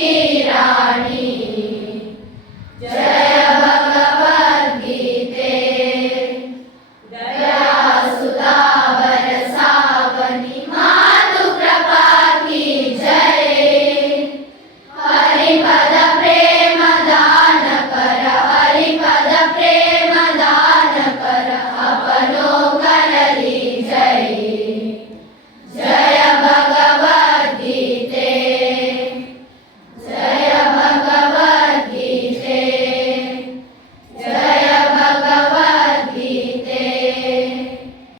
porque